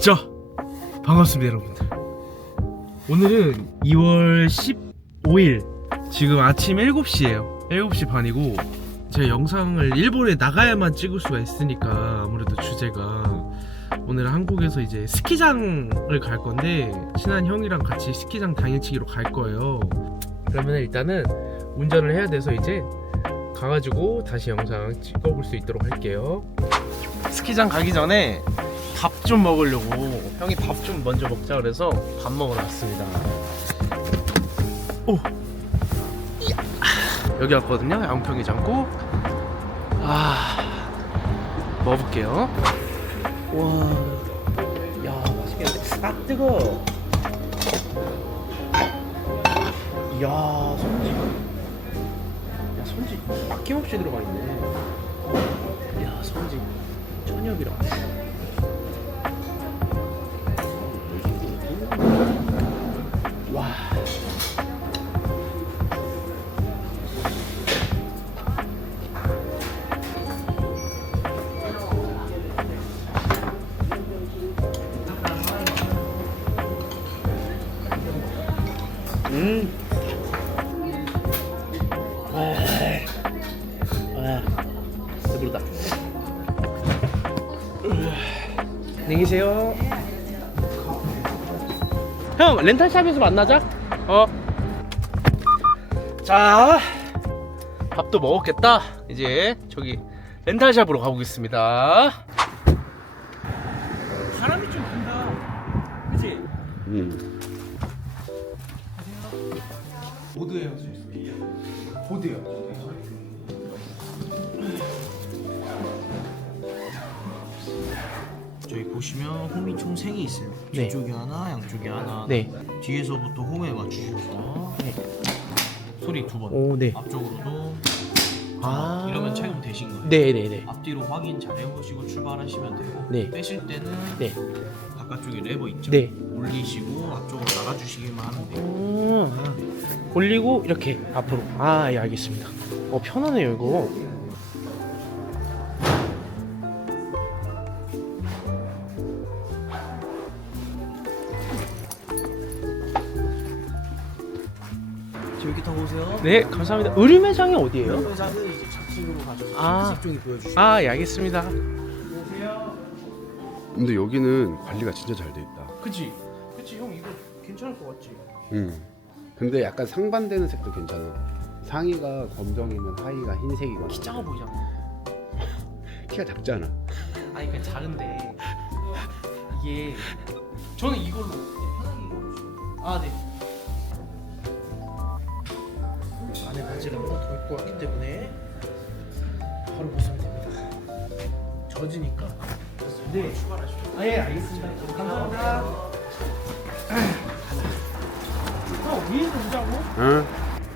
자, 반갑습니다, 여러분들. 오늘은 2월 15일, 지금 아침 7시에요. 7시 반이고, 제가 영상을 일본에 나가야만 찍을 수가 있으니까, 아무래도 주제가, 오늘 한국에서 이제 스키장을 갈 건데, 친한 형이랑 같이 스키장 당일치기로 갈 거예요. 그러면 일단은 운전을 해야 돼서 이제, 가가지고 다시 영상 찍어볼 수 있도록 할게요. 스키장 가기 전에 밥 좀 먹으려고 형이 밥 좀 먼저 먹자 그래서 밥 먹으러 왔습니다. 오, 이야. 여기 왔거든요. 양평이 장국. 아, 먹어볼게요. 와, 야 맛있겠는데? 아 뜨거. 이야 손질. 야 손질 아낌없이 들어가 있네. 야 손질 천엽이랑. 계세요. 형 렌탈샵에서 만나자 어. 자 밥도 먹었겠다 이제 저기 렌탈샵으로 가보겠습니다 바람이 좀 분다 그치? 음. 보드예요 보드요 보시면 홈이 총 3개 있어요. 네. 뒤쪽에 하나, 양쪽에 하나. 네. 뒤에서부터 홈에 맞추셔서 네. 소리 두 번. 오 네 앞쪽으로도 아 이러면 착용 되신 거예요. 네 네 네 앞뒤로 확인 잘 해보시고 출발하시면 되고 네. 빼실 때는 네. 바깥쪽에 레버 있죠. 네. 올리시고 앞쪽으로 나가주시기만 하면 돼요. 음, 올리고 이렇게 앞으로 아 예 알겠습니다 어 편하네요 이거 네 감사합니다 의류 매장이 어디예요? 회사는 이제 착식으로 가셔서 아. 색종이 보여주시면 아예 알겠습니다 근데 여기는 관리가 진짜 잘 돼 있다. 그치 그치 형 이거 괜찮을 것 같지 음. 근데 약간 상반되는 색도 괜찮아. 상의가 검정이면 하의가 흰색이거나. 키 작아 보이잖아 키가 작잖아. 아니 그냥 작은데 이게 저는 이걸로 편하게 입어주시면 아네 하나 더 입고 왔기 때문에 바로 벗으면 됩니다. 젖으니까. 네. 출발하시죠 아 예 알겠습니다. 감사합니다. 형 위에서 보자고? 응?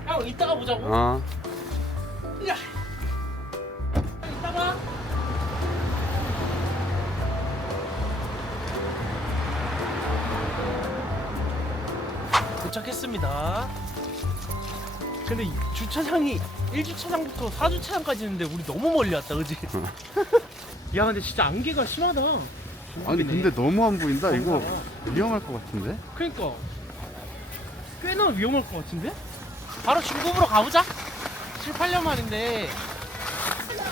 형 이따가 보자고? 어. 야! 이따가? 도착했습니다. 근데 이 주차장이 1주차장부터 4주차장까지 있는데 우리 너무 멀리 왔다, 그지? 야, 근데 진짜 안개가 심하다. 아니 근데 너무 안 보인다. 이거 위험할 것 같은데? 그니까 꽤나 위험할 것 같은데? 바로 중국으로 가보자. 7, 8년 만인데.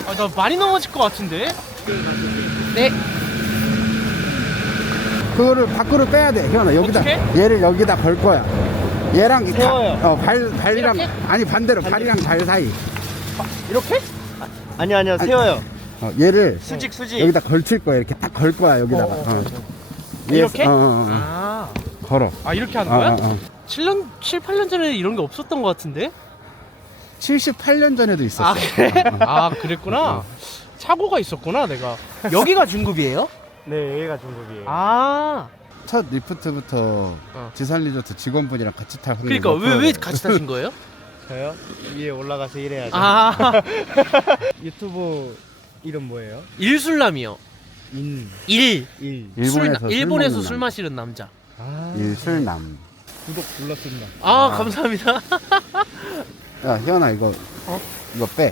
아, 나 많이 넘어질 것 같은데? 네. 그거를 밖으로 빼야 돼. 희원아 여기다 어떻게? 얘를 여기다 걸 거야. 얘랑 이 다- 세워요. 어, 발 발이랑 이렇게? 아니 반대로 발이랑 발 사이. 이렇게? 아 니 아니요 세워요. 어, 얘를 수직 수직. 여기다 걸칠 거야. 이렇게 딱 걸 거야 여기다가. 어, 어, 어. 어. 이렇게? 어, 어, 어. 아. 걸어. 아, 이렇게 하는 어, 거야? 어, 어. 7년, 7, 8년 전에 이런 게 없었던 것 같은데? 78년 전에도 있었어. 아, 그래? 아, 그랬구나. 사고가 있었구나, 내가. 여기가 중급이에요? 네 여기가 중국이에요. 아. 첫 리프트부터 지산 리조트 직원분이랑 같이 타고 그러니까 왜, 왜 같이 타신 거예요? 저요? 위에 올라가서 일해야죠. 아. 유튜브 이름 뭐예요? 일술남이요. 인 일. 일. 일본에서 술, 술 일본에서 먹는 술 남. 마시는 남자. 아 일술남. 구독 눌렀습니다. 아, 감사합니다. 야 희연아 이거 어? 이거 빼.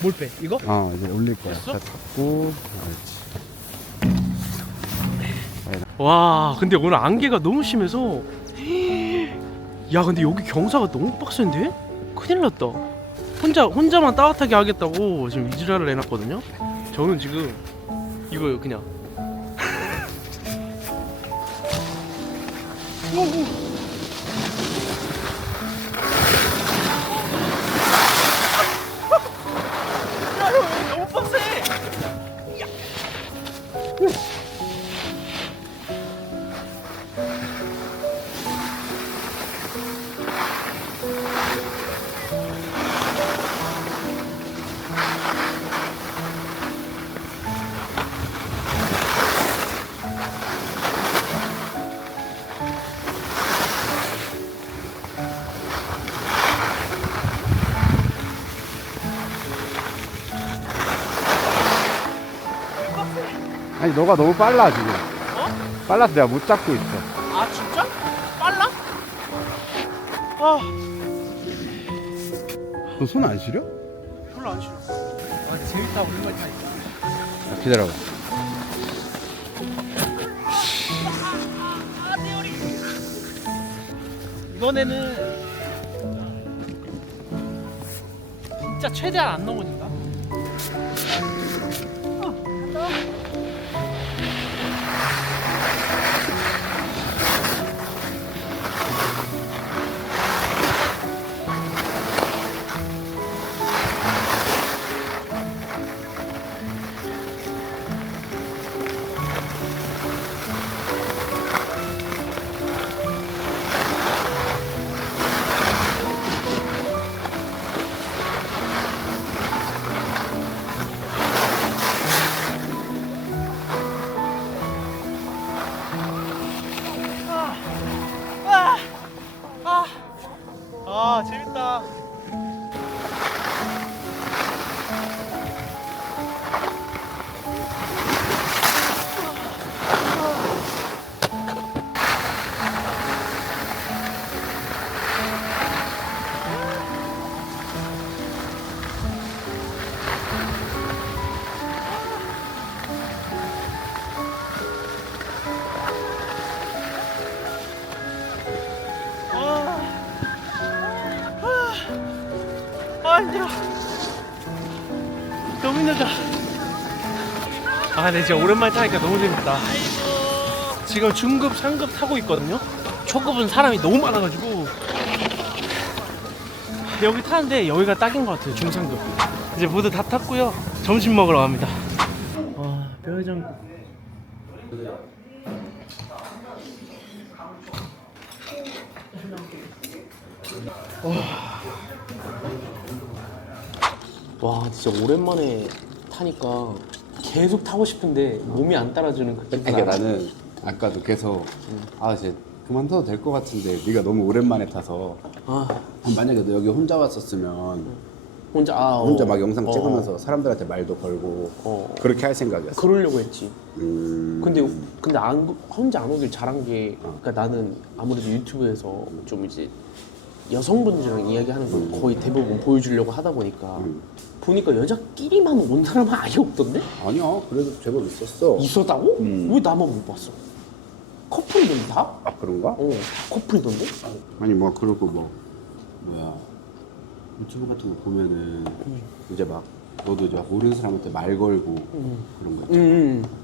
뭘 빼? 이거? 어 이제 올릴 거야. 됐어? 다 닫고. 옳지. 와 근데 오늘 안개가 너무 심해서. 야 근데 여기 경사가 너무 빡센데? 큰일 났다. 혼자 혼자만 따뜻하게 하겠다고 지금 이지랄을 해놨거든요? 저는 지금 이거 그냥 너가 너무 빨라 지금. 빨라서 내가 못 잡고 있어. 아 진짜? 빨라? 아 너 손 안 시려? 별로 안 싫어 아 근데 재밌다 오랜만에 타니까 아, 기다려봐. 이번에는 진짜 최대한 안 넘어진다. 네 진짜 오랜만에 타니까 너무 재밌다. 지금 중급, 상급 타고 있거든요. 초급은 사람이 너무 많아가지고 여기 타는데 여기가 딱인 것 같아요. 중상급. 이제 모두 다 탔고요. 점심 먹으러 갑니다. 아, 뼈해장. 와 진짜 오랜만에 타니까 계속 타고 싶은데 몸이 안 따라주는 그 아니, 그러니까 나는 아까도 계속 아 이제 그만둬도 될 것 같은데 네가 너무 오랜만에 타서. 아. 만약에 너 여기 혼자 왔었으면 혼자 아 어. 혼자 막 영상 어, 찍으면서 사람들한테 말도 걸고 어. 그렇게 할 생각이었어. 그러려고 했지. 음... 근데 근데 안 혼자 안 오길 잘한 게 그러니까 나는 아무래도 유튜브에서 좀 이제 여성분들이랑 이야기하는 걸 거의 대부분 보여주려고 하다 보니까 음. 보니까 여자끼리만 온 사람은 아예 없던데 아니야 그래도 제법 있었어. 있었다고? 음. 왜 나만 못 봤어? 커플이던데 다? 아 그런가? 어 커플이던데? 아니 뭐 그러고 뭐 뭐야 유튜브 같은 거 보면은 이제 막 너도 이제 막 모르는 사람한테 말 걸고 그런 거 있잖아. 응 그래서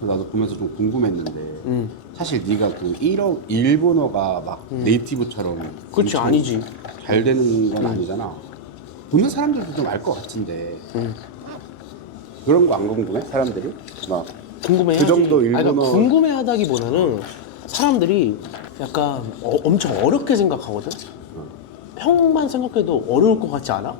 나도 보면서 좀 궁금했는데 응. 사실 네가 그 일어 일본어가 막 네이티브처럼 그렇지 엄청 아니지 잘 되는 건 아니잖아. 보는 사람들도 좀 알 것 같은데 응. 그런 거 안 궁금해? 사람들이 막 궁금해 그 정도 일본어- 궁금해하다기보다는 사람들이 약간 어- 엄청 어렵게 생각하거든. 형만 생각해도 어려울 것 같지 않아?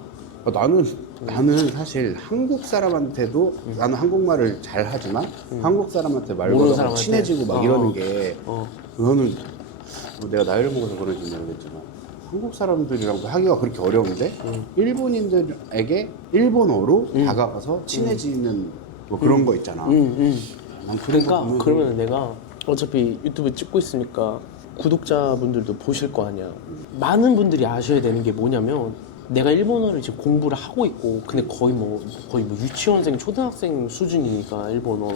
아, 나는 나는 사실 한국 사람한테도 나는 한국말을 잘 하지만 한국 사람한테 말 모르는 걸어 사람한테? 친해지고 막 어. 이러는 게 어. 그거는 뭐 내가 나이를 먹어서 그런지 모르겠지만 한국 사람들이랑도 하기가 그렇게 어려운데 일본인들에게 일본어로 다가가서 친해지는 뭐 그런 거 있잖아. 난 그런 거 그러니까 보면서 그러면 내가 어차피 유튜브 찍고 있으니까 구독자분들도 보실 거 아니야. 많은 분들이 아셔야 되는 게 뭐냐면 내가 일본어를 지금 공부를 하고 있고 근데 거의 뭐 거의 뭐 유치원생 초등학생 수준이니까 일본어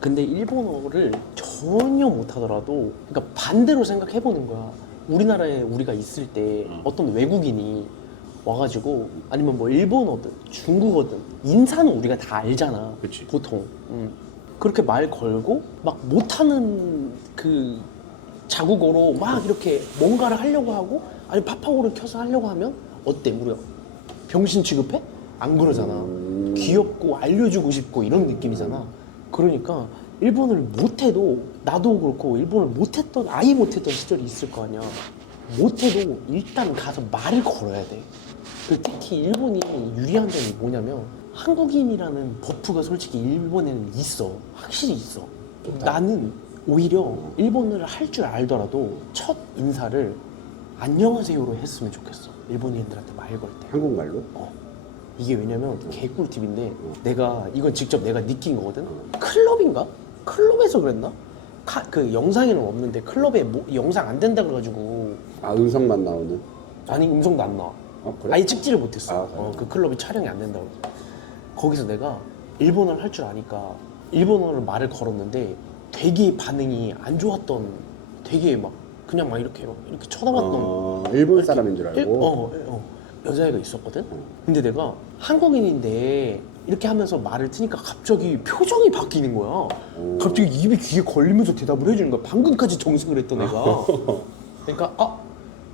근데 일본어를 전혀 못하더라도 그러니까 반대로 생각해 보는 거야. 우리나라에 우리가 있을 때 어떤 외국인이 와가지고 아니면 뭐 일본어든 중국어든 인사는 우리가 다 알잖아. 그치. 보통. 음. 그렇게 말 걸고 막 못하는 그 자국어로 막 이렇게 뭔가를 하려고 하고 아니 파파고를 켜서 하려고 하면 어때 우리가 병신 취급해? 안 그러잖아. 음. 귀엽고 알려주고 싶고 이런 느낌이잖아. 그러니까 일본어를 못해도 나도 그렇고 일본어를 못했던 아예 못했던 시절이 있을 거 아니야. 못해도 일단 가서 말을 걸어야 돼. 그 특히 일본이 유리한 점이 뭐냐면 한국인이라는 버프가 솔직히 일본에는 있어. 확실히 있어. 나는 오히려 일본어를 할 줄 알더라도 첫 인사를 안녕하세요로 했으면 좋겠어. 일본인들한테 말 걸 때. 한국말로? 어. 이게 왜냐면 개꿀팁인데 내가 이건 직접 내가 느낀 거거든. 클럽인가? 클럽에서 그랬나? 카- 그 영상에는 없는데 클럽에 뭐, 영상 안 된다 그래가지고 아 음성만 나오는? 아니 음성도 안 나와. 어 그래? 아예 찍지를 못했어. 아, 그래? 어, 그 클럽이 촬영이 안 된다고. 거기서 내가 일본어를 할 줄 아니까 일본어를 말을 걸었는데 되게 반응이 안 좋았던 되게 막 그냥 막 이렇게 막 이렇게 쳐다봤던 어, 일본 사람인 줄 일- 알고. 어, 어, 여자애가 있었거든. 근데 내가 한국인인데 이렇게 하면서 말을 트니까 갑자기 표정이 바뀌는 거야. 갑자기 입이 귀에 걸리면서 대답을 해주는 거야. 방금까지 정색을 했던 애가. 그러니까 아,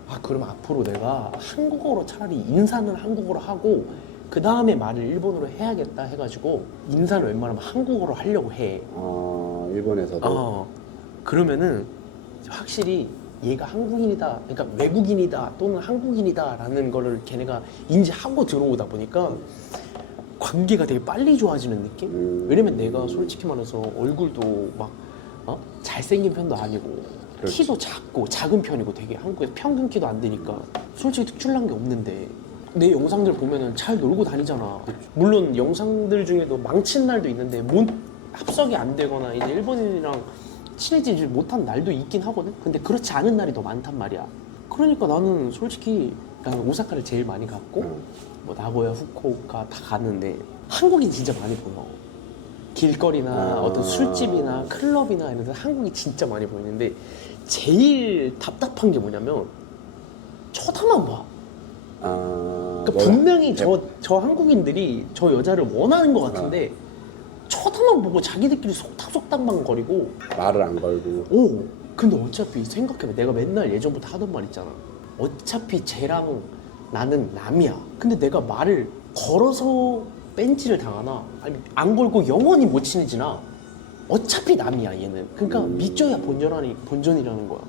아 그럼 앞으로 내가 한국어로 차라리 인사는 한국어로 하고 그 다음에 말을 일본어로 해야겠다 해가지고 인사는 웬만하면 한국어로 하려고 해. 어, 일본에서도. 어, 그러면은 확실히 얘가 한국인이다, 그러니까 외국인이다 또는 한국인이다라는 거를 걔네가 인지하고 들어오다 보니까 관계가 되게 빨리 좋아지는 느낌? 음. 왜냐면 내가 솔직히 말해서 얼굴도 막 어? 잘생긴 편도 아니고 그렇지. 키도 작고 작은 편이고 되게 한국에서 평균 키도 안 되니까 솔직히 특출난 게 없는데 내 영상들 보면은 잘 놀고 다니잖아. 물론 영상들 중에도 망친 날도 있는데 못 합석이 안 되거나 이제 일본인이랑 친해지지 못한 날도 있긴 하거든. 근데 그렇지 않은 날이 더 많단 말이야. 그러니까 나는 솔직히 나는 오사카를 제일 많이 갔고 음. 뭐 나고야, 후쿠오카 다 갔는데 한국인 진짜 많이 보여. 길거리나 아. 어떤 술집이나 클럽이나 이런 데 한국이 진짜 많이 보이는데 제일 답답한 게 뭐냐면 쳐다만 봐. 아, 그러니까 뭐야? 분명히 네. 저, 저 한국인들이 저 여자를 원하는 것 같은데 쳐다만 보고 자기들끼리 속닥속닥만 거리고 말을 안 걸고. 오 근데 어차피 생각해봐. 내가 맨날 예전부터 하던 말 있잖아. 어차피 쟤랑 나는 남이야. 근데 내가 말을 걸어서 벤치를 당하나? 아니 안 걸고 영원히 못 친해지나? 어차피 남이야 얘는. 그러니까 믿져야 본전하니 본전이라는 거야.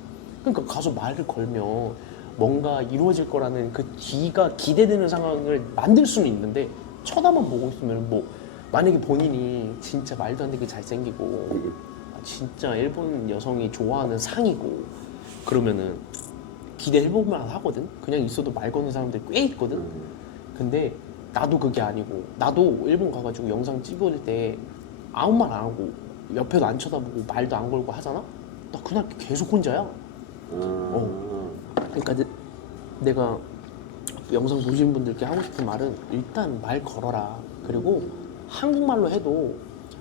그러니까 가서 말을 걸면 뭔가 이루어질 거라는 그 기가 기대되는 상황을 만들 수는 있는데 쳐다만 보고 있으면 뭐 만약에 본인이 진짜 말도 안 되게 잘생기고 아, 진짜 일본 여성이 좋아하는 상이고 그러면은 기대해볼만 하거든? 그냥 있어도 말 거는 사람들 꽤 있거든? 근데 나도 그게 아니고 나도 일본 가가지고 영상 찍을 때 아무 말 안 하고 옆에도 안 쳐다보고 말도 안 걸고 하잖아? 나 그날 계속 혼자야. 아, 그러니까 내- 내가 영상 보시는 분들께 하고 싶은 말은 일단 말 걸어라. 그리고 한국말로 해도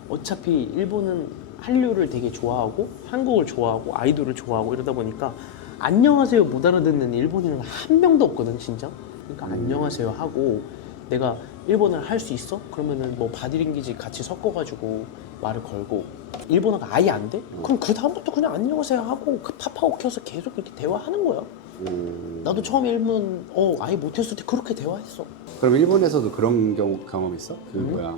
어차피 일본은 한류를 되게 좋아하고 한국을 좋아하고 아이돌을 좋아하고 이러다 보니까 안녕하세요 못 알아듣는 일본인은 한 명도 없거든 진짜. 그러니까 안녕하세요 하고 내가 일본어를 할 수 있어? 그러면은 뭐 바디링귀지 같이 섞어가지고 말을 걸고 일본어가 아예 안 돼? 그럼 그 다음부터 그냥 안녕하세요 하고 그 파파고 켜서 계속 그렇게 대화하는 거야. 음. 나도 처음에 일본 어 아예 못했을 때 그렇게 대화했어. 그럼 일본에서도 그런 경우 경험 있어? 그 뭐야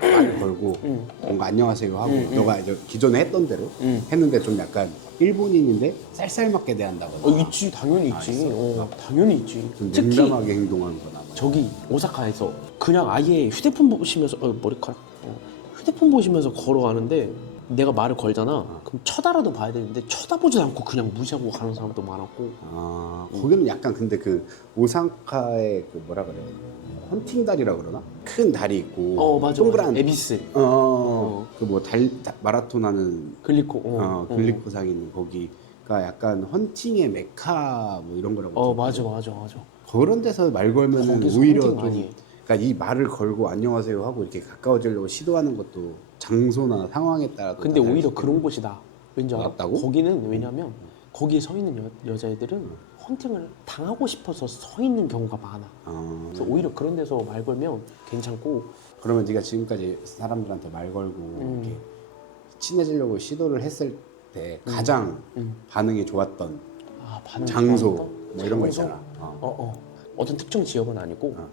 말을 걸고 응. 뭔가 안녕하세요 하고 응, 응. 너가 이제 기존에 했던 대로 응. 했는데 좀 약간 일본인인데 쌀쌀맞게 대한다거나 어 있지 당연히 아, 있지. 있어? 어, 당연히 있지. 좀 특히 냉담하게 행동하는 거나 뭐. 저기 오사카에서 그냥 아예 휴대폰 보시면서 어, 머리카락 어, 휴대폰 보시면서 걸어가는데 내가 말을 걸잖아. 그럼 쳐다라도 봐야 되는데 쳐다보지 않고 그냥 무시하고 가는 사람도 많았고. 아 거기는 약간 근데 그 오사카의 그 뭐라 그래 헌팅 다리라 그러나 큰 다리 있고 어 맞아. 동그란 맞아. 에비스 어, 그뭐 마라톤 하는 글리코. 어, 어, 어. 글리코상 있는 거기가 약간 헌팅의 메카 뭐 이런 거라고 어 들었거든. 맞아 맞아 맞아. 그런 데서 말 걸면은 거기서 오히려 헌팅 좀 많이 해. 그러니까 이 말을 걸고 안녕하세요 하고 이렇게 가까워지려고 시도하는 것도 장소나 상황에 따라 근데 오히려 그런 곳이 나. 왠지 알아? 낫다고? 거기는 왜냐면 거기에 서 있는 여, 여자애들은 헌팅을 당하고 싶어서 서 있는 경우가 많아. 어, 그래서 오히려 그런 데서 말 걸면 괜찮고 그러면 네가 지금까지 사람들한테 말 걸고 이렇게 친해지려고 시도를 했을 때 가장 음. 반응이 좋았던 아 반응 장소 좋아한다? 뭐 이런 거 장소? 있잖아. 어. 어, 어. 어떤 특정 지역은 아니고 어.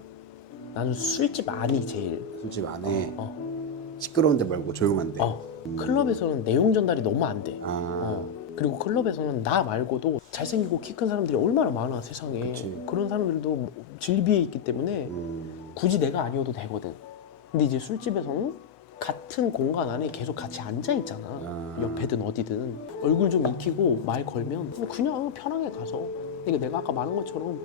나는 술집 안이 제일 술집 안에 어, 시끄러운데 말고 조용한데. 어. 클럽에서는 내용 전달이 너무 안 돼. 아, 어. 그리고 클럽에서는 나 말고도 잘생기고 키 큰 사람들이 얼마나 많아 세상에 그치. 그런 사람들도 뭐 진비에 있기 때문에 음, 굳이 내가 아니어도 되거든. 근데 이제 술집에서는 같은 공간 안에 계속 같이 앉아 있잖아. 아. 옆에든 어디든 얼굴 좀 익히고 말 걸면 그냥 편하게 가서. 근데 내가 아까 말한 것처럼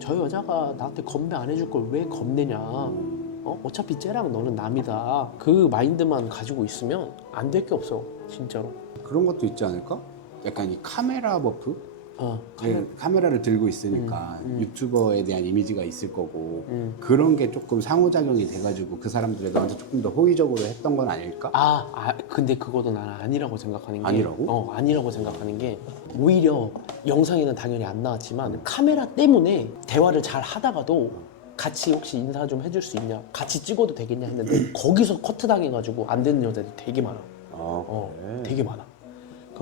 저 여자가 나한테 건배 안 해줄 걸 왜 겁내냐. 어? 어차피 쟤랑 너는 남이다. 그 마인드만 가지고 있으면 안 될 게 없어. 진짜로. 그런 것도 있지 않을까? 약간 이 카메라 버프? 어. 네, 카메라를 들고 있으니까 음, 음. 유튜버에 대한 이미지가 있을 거고 음. 그런 게 조금 상호작용이 돼가지고 그 사람들이 너한테 조금 더 호의적으로 했던 건 아닐까? 아, 아, 근데 그것도 나는 아니라고 생각하는 게 아니라고? 어, 아니라고 생각하는 게 오히려 영상에는 당연히 안 나왔지만 카메라 때문에 대화를 잘 하다가도 같이 혹시 인사 좀 해줄 수 있냐? 같이 찍어도 되겠냐 했는데 거기서 커트 당해가지고 안 되는 여자들이 되게 많아. 어, 어, 그래. 되게 많아.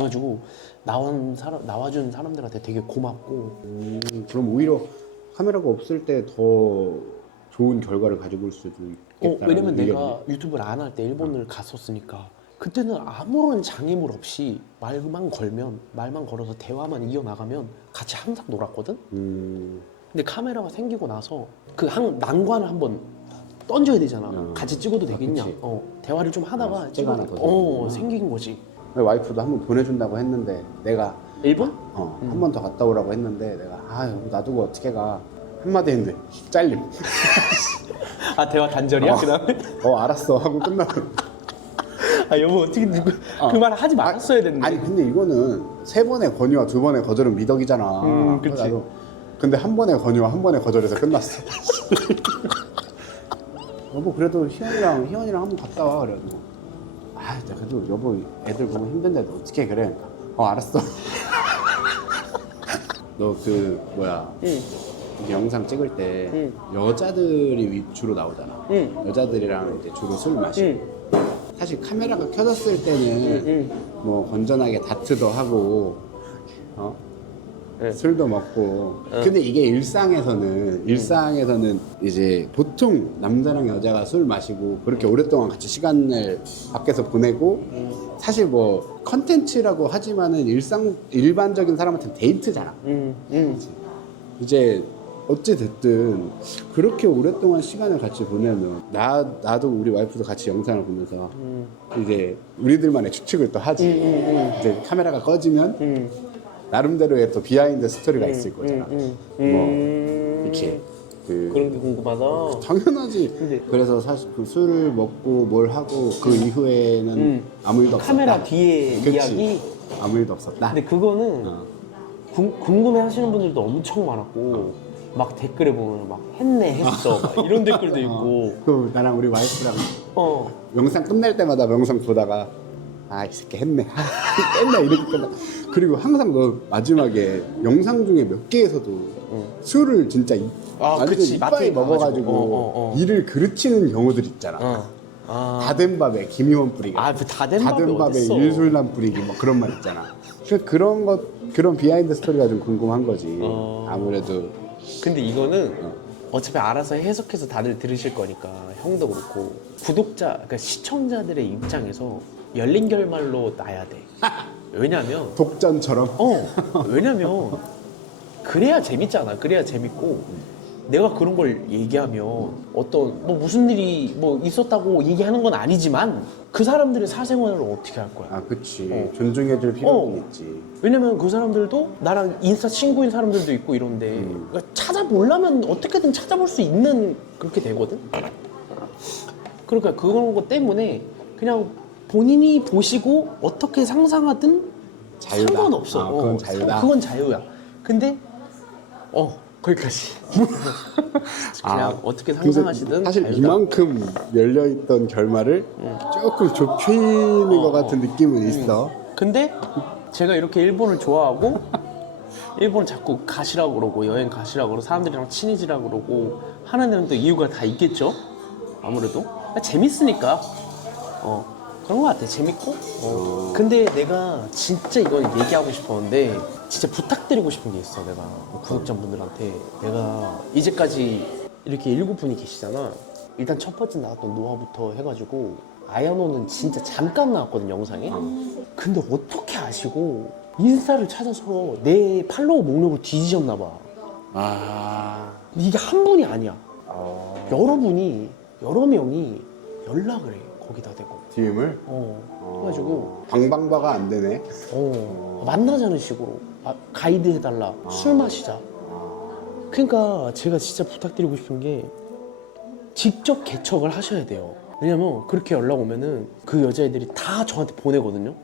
그래가지고 나온 사람 나와준 사람들한테 되게 고맙고 음, 그럼 오히려 카메라가 없을 때 더 좋은 결과를 가지고 올 수도 어, 있겠다. 왜냐면 내가 유튜브를 안 할 때 일본을 갔었으니까 그때는 아무런 장애물 없이 말만 걸면 말만 걸어서 대화만 이어나가면 같이 항상 놀았거든? 음, 근데 카메라가 생기고 나서 그 한 난관을 한번 던져야 되잖아. 음. 같이 찍어도 되겠냐? 그치. 어, 대화를 좀 하다가 어, 숙제가 하나 더 어. 생긴 거지. 와이프도 한 번 보내준다고 했는데 내가 일본? 어, 음. 한번 더 갔다 오라고 했는데 내가 아 여보 놔두고 어떻게 가 한마디 했는데 잘림 아 대화 단절이야? 어. 그다음에 어 알았어 하고 끝나고 아 여보 어떻게 누구 어. 그 말을 하지 말았어야 됐는데. 아니 근데 이거는 세 번의 권유와 두 번의 거절은 미덕이잖아 음, 그래서 그치. 나도 근데 한 번의 권유와 한 번의 거절에서 끝났어 여보 그래도 희원이랑 희원이랑 한번 갔다 와 그래가지고 아 진짜 그래도 여보 애들 보면 힘든데도 어떻게 그래? 어 알았어. 너 그 뭐야? 응, 이제 영상 찍을 때 응. 여자들이 위- 주로 나오잖아. 응, 여자들이랑 이제 주로 술 마시고. 응, 사실 카메라가 켜졌을 때는 응. 뭐 건전하게 다트도 하고 어? 네. 술도 먹고 근데 이게 일상에서는 일상에서는 이제 보통 남자랑 여자가 술 마시고 그렇게 오랫동안 같이 시간을 밖에서 보내고 사실 뭐 컨텐츠라고 하지만은 일상 일반적인 사람한테 는 데이트잖아 응, 응. 이제 어찌 됐든 그렇게 오랫동안 시간을 같이 보내면 나 나도 우리 와이프도 같이 영상을 보면서 음. 이제 우리들만의 추측을 또 하지. 이제 카메라가 꺼지면 응. 나름대로의 또 비하인드 스토리가 있을 거잖아. 응, 뭐 이렇게 그 그런 게 궁금하다. 당연하지. 근데- 그래서 사실 그 술을 먹고 뭘 하고 그 이후에는 음. 아무 일도 없었다. 카메라 뒤에 그치. 이야기. 아무 일도 없었다. 근데 그거는 어. 궁, 궁금해 하시는 분들도 엄청 많았고 막 댓글에 보면 막 했네 했어 막 이런 댓글도 있고 그 나랑 우리 와이프랑 어 영상 끝날 때마다 영상 보다가 아 이 새끼 했네 했네 이렇게 끝나 그리고 항상 너 마지막에 영상 중에 몇 개에서도 술을 진짜 이- 아, 완전 그치. 이빨 마트에 먹어가지고 가가지고. 어, 어, 어. 이를 그르치는 경우들 있잖아 어. 아, 다된 밥에 김희원 뿌리기 아, 그 다된 밥이 다된 밥에 어딨어. 일술남 뿌리기 뭐 그런 말 있잖아 그 그런 것 그런 비하인드 스토리가 좀 궁금한 거지 어. 아무래도 근데 이거는 어차피 알아서 해석해서 다들 들으실 거니까 형도 그렇고 구독자 그러니까 시청자들의 입장에서 열린 결말로 놔야 돼 왜냐면 독전처럼 어 왜냐면 그래야 재밌잖아 그래야 재밌고 내가 그런 걸 얘기하면 어떤 뭐 무슨 일이 뭐 있었다고 얘기하는 건 아니지만 그 사람들의 사생활을 어떻게 할 거야 아 그치 어. 존중해줄 필요는 어. 있지 왜냐면 그 사람들도 나랑 인스타 친구인 사람들도 있고 이런데 음. 그러니까 찾아보려면 어떻게든 찾아볼 수 있는 그렇게 되거든 그러니까 그런 것 때문에 그냥 본인이 보시고 어떻게 상상하든 자유다. 상관없어 아, 그건 어, 자유다. 상- 그건 자유야 근데 어 거기까지. 그냥 어떻게 근데 상상하시든 사실 자유다. 이만큼 열려 있던 결말을 조금 좁히는 것 같은 느낌은 있어. 근데 제가 이렇게 일본을 좋아하고 일본 자꾸 가시라고 그러고 여행 가시라고 그러고 사람들이랑 친해지라고 그러고 하는 데는 또 이유가 다 있겠죠 아무래도 재밌으니까 어 그런 것 같아 재밌고. 어. 근데 내가 진짜 이건 얘기하고 싶었는데 진짜 부탁드리고 싶은 게 있어 내가. 구독자분들한테. 내가 이제까지 이렇게 일곱 분이 계시잖아. 일단 첫 번째 나왔던 노아부터 해가지고 아야노는 진짜 잠깐 나왔거든 영상에. 근데 어떻게 아시고 인스타를 찾아서 내 팔로워 목록을 뒤지셨나 봐. 아, 이게 한 분이 아니야. 어, 여러분이 여러 명이 연락을 해. 거기다 대고 DM을? 어 해가지고. 방방바가 안 되네. 어 만나자는 식으로. 아, 가이드 해달라. 술 마시자. 그러니까 제가 진짜 부탁드리고 싶은 게 직접 개척을 하셔야 돼요. 왜냐면 그렇게 연락 오면은 그 여자애들이 다 저한테 보내거든요.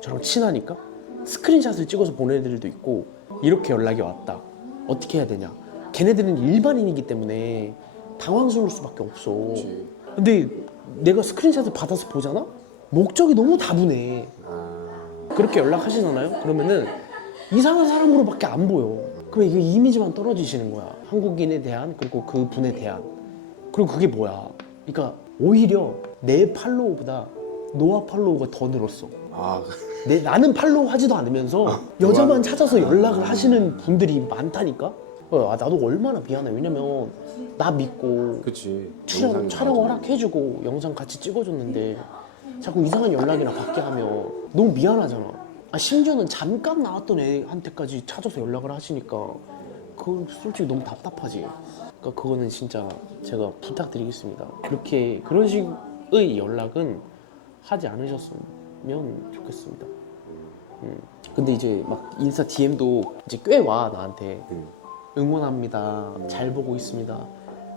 저랑 친하니까. 스크린샷을 찍어서 보내는 애들도 있고 이렇게 연락이 왔다. 어떻게 해야 되냐. 걔네들은 일반인이기 때문에 당황스러울 수밖에 없어. 근데 내가 스크린샷을 받아서 보잖아? 목적이 너무 다분해 그렇게 연락하시잖아요? 그러면은 이상한 사람으로밖에 안 보여. 그럼 이게 이미지만 떨어지시는 거야. 한국인에 대한 그리고 그 분에 대한. 그리고 그게 뭐야? 그러니까 오히려 내 팔로우보다 노아 팔로우가 더 늘었어. 아, 내 나는 팔로우 하지도 않으면서 여자만 찾아서 연락을 하시는 분들이 많다니까. 어, 아, 나도 얼마나 미안해. 왜냐면 나 믿고 그치. 촬영, 촬영. 허락해주고 영상 같이 찍어줬는데 자꾸 이상한 연락이나 받게 하면 너무 미안하잖아. 아, 심지어는 잠깐 나왔던 애한테까지 찾아서 연락을 하시니까 그건 솔직히 너무 답답하지. 그러니까 그거는 진짜 제가 부탁드리겠습니다. 그렇게 그런 식의 연락은 하지 않으셨으면 좋겠습니다. 음. 근데 이제 막 인스타 DM도 이제 꽤 와 나한테 음. 응원합니다. 잘 보고 있습니다.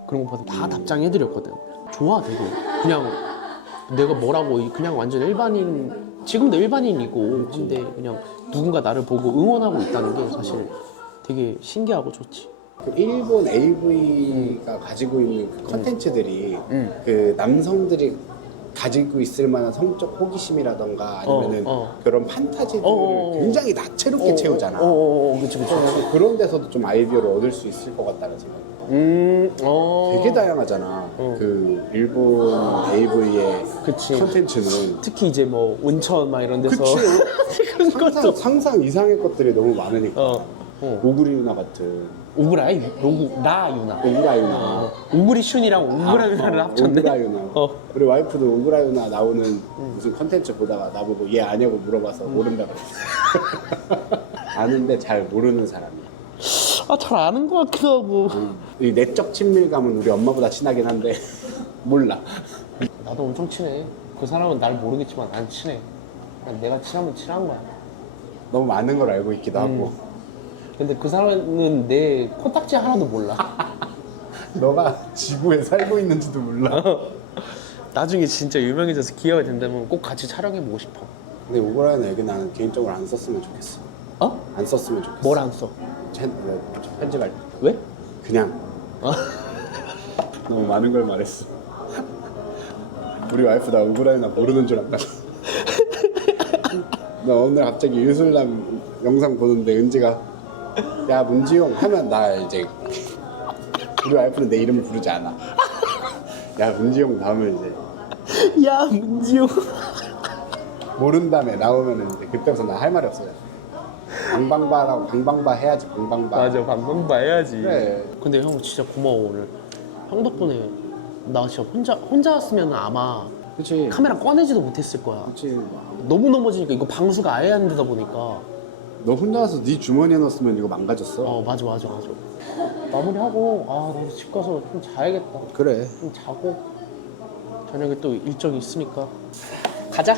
그런 거 봐도 다 답장해드렸거든. 좋아 되게 그냥 내가 뭐라고 그냥 완전 일반인 지금도 일반인이고 한데 그냥 누군가 나를 보고 응원하고 있다는 게 사실 되게 신기하고 좋지. 그 일본 AV가 가지고 있는 그 컨텐츠들이 음. 그 남성들이 가지고 있을 만한 성적 호기심이라던가 아니면은 어, 어. 그런 판타지들을 어, 어, 어. 굉장히 다채롭게 채우잖아. 어, 어, 어, 그치, 그치. 그래서 그런 데서도 좀 아이디어를 얻을 수 있을 것 같다는 생각이. 음, 어. 되게 다양하잖아. 어. 그 일본 AV의 그치. 컨텐츠는. 특히 이제 뭐 온천 막 이런 데서 그치. 그런 상상, 것도. 상상 이상의 것들이 너무 많으니까. 어. 어. 오구리 누나 같은. 유- 로구 나 유나. 오구라 유나. 어. 오구리 슌이랑 오구라 유나를 합쳤네. 오구라 유나. 어. 우리 와이프도 오구라 유나 나오는 무슨 컨텐츠 보다가 나보고 얘 아냐고 물어봐서 모른다 그랬어. 아는데 잘 모르는 사람이야. 아 잘 아는 것 같기도 하고. 이 내적 친밀감은 우리 엄마보다 친하긴 한데 몰라. 나도 엄청 친해. 그 사람은 날 모르겠지만 난 친해. 그냥 내가 친하면 친한 거야. 너무 많은 걸 알고 있기도 하고. 근데 그 사람은 내 코딱지 하나도 몰라. 너가 지구에 살고 있는지도 몰라. 나중에 진짜 유명해져서 기회가 된다면 꼭 같이 촬영해보고 싶어. 근데 유나 얘기 나는 개인적으로 안 썼으면 좋겠어. 어? 안 썼으면 좋겠어. 뭘 안 써? 편- 어, 편집할 때. 왜? 그냥 어? 너무 많은 걸 말했어. 우리 와이프 나 우그라이나 모르는 줄 알까? 나 오늘 갑자기 유술남 영상 보는데 은지가 야 문지용 하면 나 이제 우리 와이프는 내 이름을 부르지 않아. 야 문지용 나오면 이제 야 문지용. 모른다며 나오면은 이제 그때부터 나 할 말이 없어요. 방방바라고 방방바 해야지 방방바. 맞아 방방바 해야지. 그래. 근데 형 진짜 고마워 오늘. 형 덕분에 나 진짜 혼자 혼자 왔으면 아마 그렇지. 카메라 꺼내지도 못했을 거야. 그렇지. 너무 넘어지니까 이거 방수가 아예 안 되다 보니까 너 혼자 와서 네 주머니에 넣었으면 이거 망가졌어. 어 맞아 맞아 맞아 마무리하고 아 나도 집 가서 좀 자야겠다 그래. 좀 자고 저녁에 또 일정이 있으니까 가자